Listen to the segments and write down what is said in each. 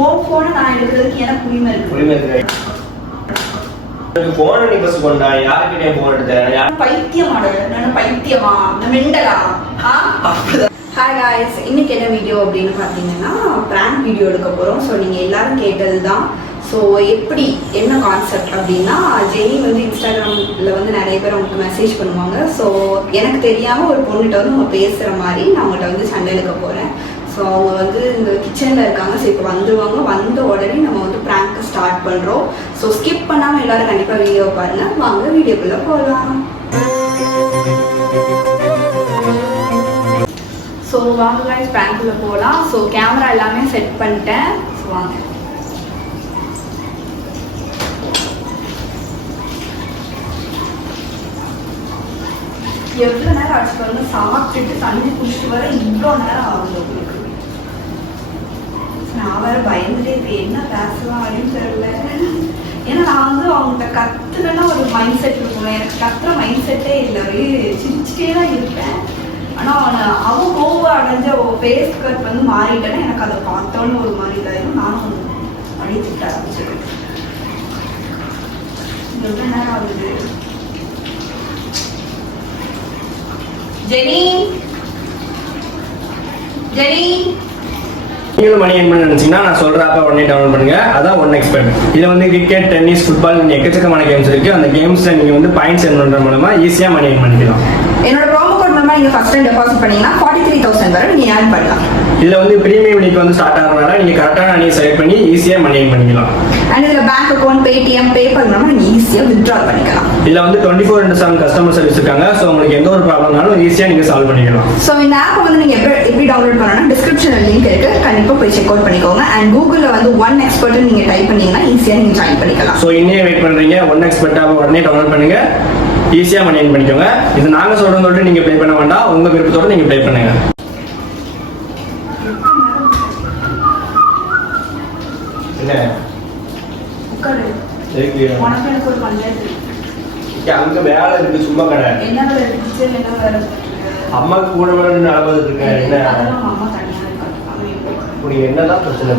ஓ போன நான் எடுக்கிறதுக்கு எனக்கு உரிமை இருக்கு. உரிமை இருக்கு. எனக்கு போன நீ பஸ் கொண்டா யாருக்கிட்டே போன் எடுத்த யார் பைத்தியமாடு நான் பைத்தியமா? மெண்டலா? ஹாய் காய்ஸ் இன்னைக்கு என்ன வீடியோ அப்படின்னு பார்த்தீங்கன்னா பிராங்க் வீடியோ எடுக்க போகிறோம் ஸோ நீங்கள் எல்லாரும் கேட்டது தான் ஸோ எப்படி என்ன கான்செப்ட் அப்படின்னா ஜெனி வந்து இன்ஸ்டாகிராமில் வந்து நிறைய பேர் அவங்களுக்கு மெசேஜ் பண்ணுவாங்க. ஸோ எனக்கு தெரியாமல் ஒரு பொண்ணுகிட்ட வந்து அவங்க பேசுகிற மாதிரி நான் அவங்கள்ட்ட வந்து சண்டை எடுக்க போகிறேன் ஸோ அவங்க வந்து இந்த கிச்சனில் இருக்காங்க. ஸோ இப்போ வந்துருவாங்க. வந்த உடனே நம்ம வந்து ப்ராங்க்கை ஸ்டார்ட் பண்ணுறோம் ஸோ ஸ்கிப் பண்ணாமல் எல்லாரும் கண்டிப்பாக வீடியோ பாருங்கள் வாங்க வீடியோக்குள்ளே போகலாம் ஸோ வாங்க கைஸ் பேங்க்குள்ளே போகலாம் ஸோ கேமரா எல்லாமே செட் பண்ணிட்டேன். ஸோ வாங்க. எவ்வளோ நேரம் ஆச்சு பாருங்க? சாப்பிட்டுட்டு தண்ணி குடிச்சிட்டு வர இவ்வளோ நேரம் ஆகுது உங்களுக்கு. நான் வேற பயந்துட்டே இருக்கேன் என்ன பேசலாம் அப்படின்னு தெரியல. ஏன்னா நான் வந்து அவங்ககிட்ட கத்துனா ஒரு மைண்ட் செட் இருக்கும். எனக்கு கத்துற மைண்ட் செட்டே இல்லை. ஒரே தான் இருப்பேன். ஆனா அவன் அவன் கோவம் அடைஞ்ச ஃபேஸ் கட் வந்து மாறிட்டேன்னா எனக்கு அதை பார்த்தோன்னு ஒரு மாதிரி இதாயிரும். நானும் அப்படியே ஆரம்பிச்சிருக்கேன் எவ்வளோ நேரம் ஆகுது. ஜெனி? ஜெனி? நீங்களும் மணி என் பண்ண நினைச்சீங்கன்னா நான் சொல்ற ஆப்பை உடனே டவுன்லோட் பண்ணுங்க. அதான் ஒன் எக்ஸ்பர்ட் இதுல வந்து கிரிக்கெட் டென்னிஸ் ஃபுட்பால் எக்கச்சக்கமான கேம்ஸ் இருக்கு. அந்த கேம்ஸ்ல நீங்க வந்து பாயிண்ட்ஸ் என் பண்ற மூலமா ஈஸியா மணி என் பண்ணிக்கலாம். என்னோட ப்ரோமோ கோட் மூலமா நீங்க ஃபர்ஸ்ட் டைம் டெபாசிட் பண்ணீங்கன்னா ஃபார்ட்டி த்ரீ தௌசண்ட் வரை நீங்க ஏர்ன் பண்ணலாம். இதுல வந்து பிரீமியம் லீக் வந்து ஸ்டார்ட் ஆகிறதுனால நீங்க கரெக்டான அணியை செலக்ட் பண்ணி ஈஸியா மணி பண்ணிக்கலாம். அண்ட் இதுல பேங்க் அக்கௌண்ட் பேடிஎம் பேபால் மூலமா நீங்க ஈஸியா வித்ட்ரா பண்ணிக்கலாம். இதுல வந்து twenty four into seven customer service இருக்காங்க. ஸோ உங்களுக்கு எந்த ஒரு ப்ராப்ளம்னாலும் ஈஸியா நீங்க சால்வ் பண்ணிக்கலாம். ஸோ இந்த ஆப்பை வந்து நீங்க எப்படி டவுன்லோட் பண்ணணும்னா டிஸ்கிரிப்ஷனில் லிங்க் இருக்கு. அவுட் பண்ணிக்கோங்க. அண்ட் கூகுள்ல வந்து ஒன் எக்ஸ்பர்ட் நீங்க டைப் பண்ணீங்கன்னா ஈஸியா நீங்க ஜாயின் பண்ணிக்கலாம். ஸோ இன்னே வெயிட் பண்றீங்க. ஒன் எக்ஸ்பெக்ட் ஆக உடனே டவுன்லோட் பண்ணுங்க. ஈஸியா மணி பண்ணிக்கோங்க. இது நாங்க சொல்றோம் சொல்லிட்டு நீங்க ப்ளே பண்ண வேண்டாம். உங்க விருப்பத்தோட நீங்க ப்ளே பண்ணுங்க. அங்க வேலை இருக்கு சும்மா கடை? அம்மாக்கு கூட வேலை நடப்பது இருக்கு. என்ன அதெல்லாம் அம்மா தனியா இருக்காங்க அவங்க உனக்கு என்னதான் பிரச்சனை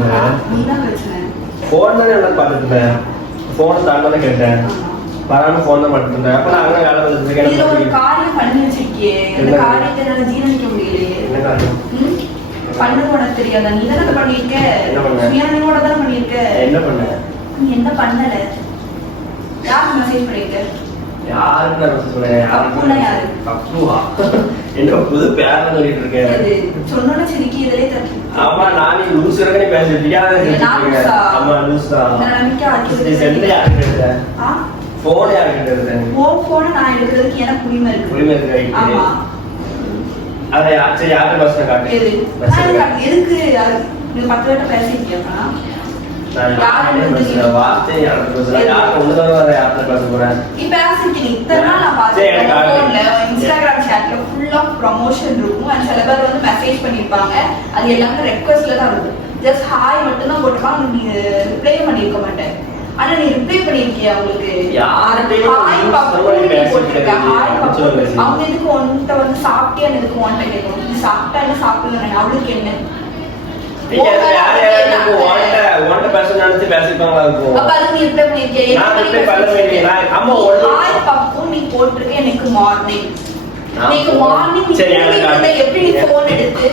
ஃபோன் தானே என்ன பார்த்துட்டு இருந்தேன் ஃபோனை தாண்டி தான் கேட்டேன். வராம ஃபோன் தான் பண்ணிட்டு இருந்தேன் அப்ப நான் அங்கே வேலை காரியம் பண்ணி உனக்கு தெரியாதா? நீ தானே அதை பண்ணியிருக்க. என்ன பண்ண? சுயநலமோட தானே பண்ணியிருக்க. என்ன பண்ண? நீ என்ன பண்ணல? யாருக்கு மெசேஜ் பண்ணிருக்க யாருக்கு நான் சொல்றேன். என்ன புது பேர சொல்லிட்டு இருக்கேன் ஆமா நானே லூஸ் இருக்கனே பேசிட்டு? ஆமா லூஸ் தான் போன் யாருக்கு எடுத்த ஓ போன நான் எடுக்கிறதுக்கு எனக்கு உரிமை இருக்கு. உரிமை இருக்கு அதை சரி யாரு பஸ் காட்டு. எதுக்கு நீங்க பத்து பேர்ட்ட பேசிருக்கீங்க இன்ஸ்டாகிராம் chatல ஃபுல் ஆஃப் ப்ரமோஷன் இருக்கும். அண்ட் சில பேர் வந்து மெசேஜ் பண்ணிருப்பாங்க. அது எல்லாமே ரெக்வஸ்ட்ல தான் இருக்கும். ஜஸ்ட் ஹாய் மட்டும் தான் போட்டிருப்பாங்க. நீ ரிப்ளை பண்ணிருக்க மாட்டேன். ஆனா நீ ரிப்ளை பண்ணிருக்கியா யார்கிட்டயும் ஹாய் போட்டிருக்க. ஹாய். அவங்க எதுக்கு உன்கிட்ட வந்து சாப்பிட்டே எதுக்கு உன்கிட்ட கேட்கணும்? நீ சாப்பிட்டா என்ன சாப்பிடல அவளுக்கு என்ன? எனக்கு மார்னிங் மார்னிங் எனக்கு எப்படி போன் எடுத்து.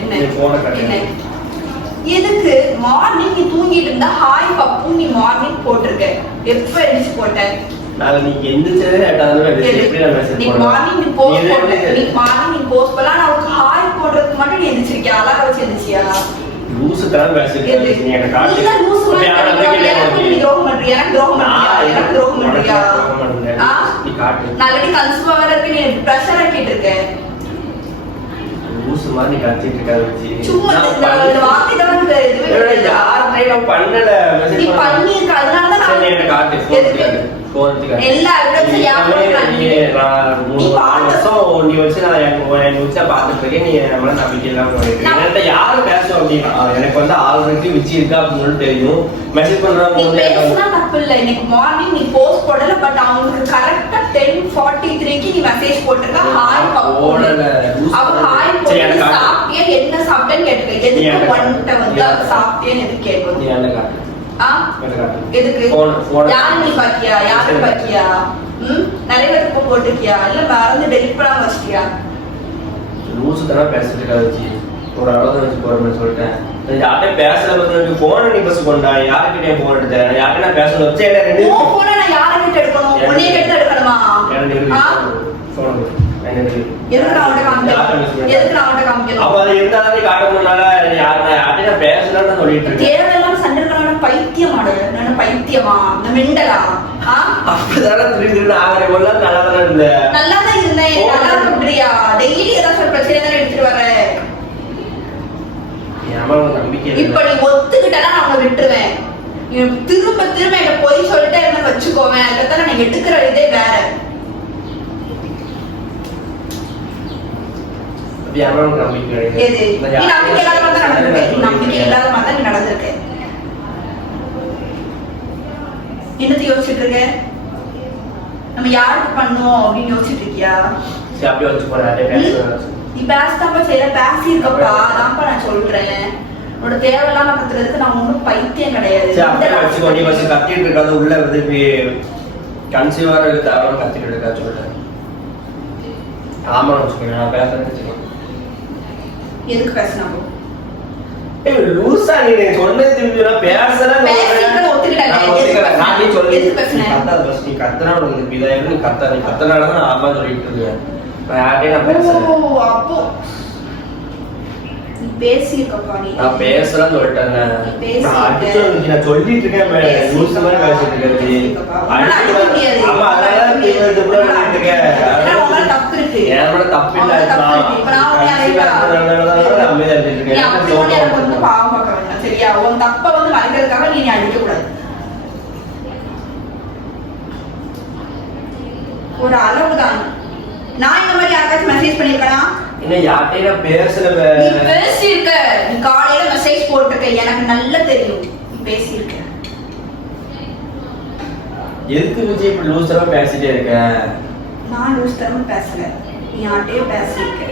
என்ன? எதுக்கு? மார்னிங் நீ தூங்கிட்டு இருந்தா ஹாய் பப்பு நீ மார்னிங் போட்டிருக்க. எப்ப எழுதிச்சு போட்ட? நான் நீங்க எந்திரிச்சதே நான் மார்னிங் போஸ்ட் இது போட்ட எப்படி- நீ மார்னிங் போஸ்ட் பண்ணலாம் ஆனா அவளுக்கு ஹாய் போடுறதுக்கு மட்டும் நீ எந்திரிச்சிருக்கியா அலாரம் வச்சு எந்திரிச்சியா லூசுக்காக பேசிட்டு எது? நீ எனக்கு காட்டு நீ தான் லூசு மாதிரி அப்ப யாரும் பண்ணிக்கோ. கேட்கலையா எனக்கு நீ உனக்கு? துரோகம் பண்றியா? எனக்கு துரோகம் பண்றியா? நான் எனக்கு துரோகம் பண்றியா? துரோகம் பண்றேன். ஆ? நீ காட்டு. நான் already consumer வேற இருக்கு, நீ எனக்கு pressure ஆக்கிட்டு இருக்க. லூசு மாதிரி நீ கத்திட்டு இருக்காத வச்சு. சும்மா நான் இந்த- பண்ணல. வார்த்தை தான் இதுவே நான். நீ அதனால தான் நான் காட்டு. நீ வச்சு நான் எனக்கு வருஷம் பார்த்துட்டு இருக்கேன். நீ மேல நம்பிக்கை இல்லாம என்கிட்ட யாரும் பேசும் அப்படின்னா எனக்கு வந்து இருக்கு விச்சி இருக்கா அப்படின்னு தெரியும். மெசேஜ் பேசுனா தப்பு இல்ல. இன்னைக்கு மார்னிங் நீ போஸ்ட் போடல பட் அவங்களுக்கு கரெக்டா டென் ஃபார்ட்டி த்ரீக்கு நீ மெசேஜ் போட்டிருக்க. ஹாய். அவ ஹாய். சாப்பிட்டியா? என்ன சாப்பிட்டேன்னு கேட்டுக்க. நீ எதுக்கு எனக்கு ஒன்ட்ட வந்து காட்டு. சாப்பிட்டியான்னு எதுக்கு நீ கேட்கணும் எதுக்கு? யாரு நீ பாக்கியா யாரு. பாக்கியா ம்? நிறைய பேருக்கு போட்டிருக்கியா? இல்ல மறந்து டெலிட் பண்ணாம வச்சிட்டியா? லூசு தானே பேசிட்டு ஒரு அளவு வச்சு போறேன்னு சொல்லிட்டேன். யார்கிட்ட பேசல பத்தி போன் நீ பஸ் கொண்டா? யாருக்கிட்டே போன் எடுத்தேன் யார்கிட்ட நான் பேசல வச்சு என்ன ரெண்டு உன் போனை நான் யாரை கிட்ட எடுக்கணும் உன்னைய கிட்ட எடுக்கணுமா? போன் எதுக்கு நான் miss காமிக்கணும்? எதுக்கு நான் உன்கிட்ட காமிக்கணும்? அப்ப அது இருந்தாலும் காட்ட முடியல யார்கிட்ட பேசலன்னு சொல்லிட்டு இருக்கேன். பைத்தியமாடு நான் பைத்தியமா? இந்த மெண்டலா? அப்படிதானே திரும்பி ஆகிற போல நல்லா தானே இருந்தேன். நல்லா தான் இருந்தேன். நல்லா டெய்லி ஏதாச்சும் ஒரு பிரச்சனை தானே எடுத்துட்டு வர இப்ப நீ ஒத்துக்கிட்டா நான் விட்டுருவேன். திரும்ப திரும்ப என்ன போய் சொல்லிட்டே இருந்தா வச்சுக்கோவேன் அதுதான் நான் எடுக்கிற இதே வேற. நம்பிக்கை நான் இல்லாத மாதிரி தான் நடந்திருக்க. நீ நம்பிக்கை இல்லாத மாதிரி தான் நீ நடந்திருக்க என்னத்தை யோசிச்சுட்டு இருக்க? நம்ம யாருக்கு பண்ணுவோம் அப்படின்னு யோசிச்சுட்டு இருக்கியா சரி, அப்படியே வச்சு போறேன். யார்கிட்ட பேசுறேன். நீ பேசதாப்பா செய்யற பேசியிருக்கப்பா. அதான்ப்பா நான் சொல்றேன். உன்னோட தேவையில்லாம கத்துறதுக்கு நான் ஒண்ணும் பைத்தியம் கிடையாது. வச்சுக்கோ. நீ வச்சு கத்திட்டு இருக்காத, உள்ள வந்து இருக்க தேவையில்லாம கத்திட்டு இருக்கா சொல்லிட்டேன். ஆமான்னு வச்சுக்கோ, நான். எதுக்கு பேசினாப்போ ஏய், லூசா நீ சொன்னது திரும்பி நான் நான் சொல்லு. கத்தாத first. நீ கத்துனா உனக்கு திருப்பி இதாயிரும். நீ கத்தாத. நீ கத்துனால தான் நான் ஆமா சொல்லிட்டு இருக்கேன். நான் யார்கிட்டயும் நான் பேசல. ஓ அப்போ நான் பேசுறேன்னு பேசிட்ட. நான் அடிச்சு நான் சொல்லிட்டு இருக்கேன், மாதிரி பேசிட்டு. ஆமா, அதனால நீ வந்து மேல தப்பு இல்ல. அமைதியா இருக்கேன். சரியா உன் தப்பை வந்து மறைக்கிறதுக்காக நீ நீ அடிக்க கூடாது ஒரு அளவுதான். நான் இந்த மாதிரி யாருக்காச்சும் மெசேஜ் பண்ணிருக்கேனா? இன்னும் யார்கிட்டயும் நான் பேசல நீ பேசியிருக்க. நீ காலையில மெசேஜ் போட்டிருக்க. எனக்கு நல்லா தெரியும். நீ பேசியிருக்க. எதுக்கு விஜய் இப்படி லூசரா பேசிட்டே இருக்க? நான் லூஸ் தரமா பேசல. நீ யார்கிட்டயும் பேசியிருக்க.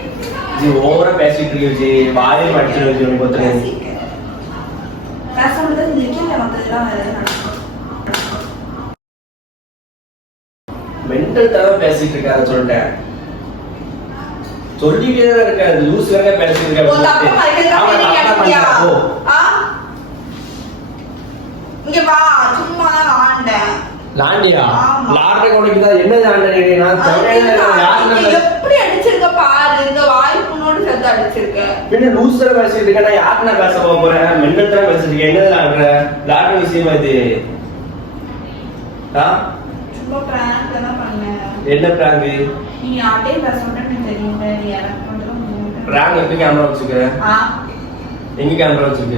ஜி ஓவரா பேசிட்டு இருக்க விஜய். வாயை மடிச்சு வச்சு உனக்கு பேசியிருக்க. பேசாம தான் இருந்திருக்கேன் இல்லை மற்றதெல்லாம் வேற நடக்கும் மென்டல் தரம் பேசிட்டு இருக்காத சொல்லிட்டேன். சொல்லிட்டே தான் இருக்க அது லூஸ் வேற பேசிட்டு இருக்க உன் தப்பை மறைக்கிறதுக்காக ஆமா, நீ தப்பா அடிப்பியா? பண்ணிட்ட. போ. ஆ? இங்க வா சும்மா தான் ஆண்டேன். லாண்டியா? ஆமா. லாண்டை தான் என்ன லாண்டை எப்படி அடிச்சிருக்க பாரு? இந்த வாய்ப்புனோடு சேர்த்து அடிச்சிருக்க. பின்ன தரம் பேசிட்டு இருக்க நான் பேச போக போறேன்? மென்டல் தரம் பேசிட்டு இருக்கேன். என்ன லாண்ட லாண்ட விஷயமா இது? ஆ? சும்மா பிராங்க் தான் பண்ணேன் என்ன பிராங்கு நீ யார்ட்டையும் பேச மாட்டேன்னு எனக்கு தெரியும் நீ எனக்கு மட்டும் தான் தெரியும். பிராங்க் எப்படி கேமரா வச்சுக்க ஆ. எங்க கேமரா வச்சுக்க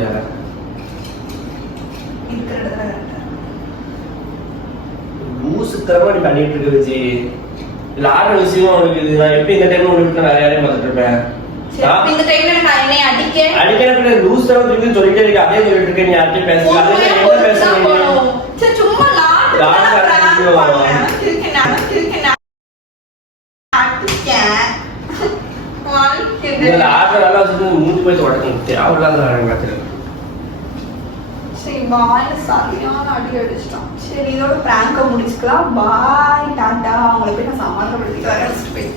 இருக்கிற இடத்துல correct ஆ. லூசு தரமா நீ பண்ணிட்டு இருக்க வச்சு இல்ல ஆடுற விஷயமா உனக்கு இது. நான் எப்படி இந்த டைம்ல உனக்கு வேற யாரையும் பார்த்துட்டு இருப்பேன்? இந்த டைம்ல நான் என்னை அடிக்க? அடிக்கிற பிள்ளை லூஸ் தரம் திரும்பி சொல்லிட்டே இருக்க. அதே சொல்லிட்டு இருக்க நீ யார்கிட்டயும் பேசல அதே என்ன பேசுறீங்க? சும்மா இதுல போய் தேவையில்லாத சரி, பாய் சரியான அடி அடிச்சிட்டான். சரி இதோட பிராங்க முடிச்சுக்கலாம். பாய் டாட்டா அவங்களை போய் நான் சமாதானப்படுத்திட்டு வரேன். போய்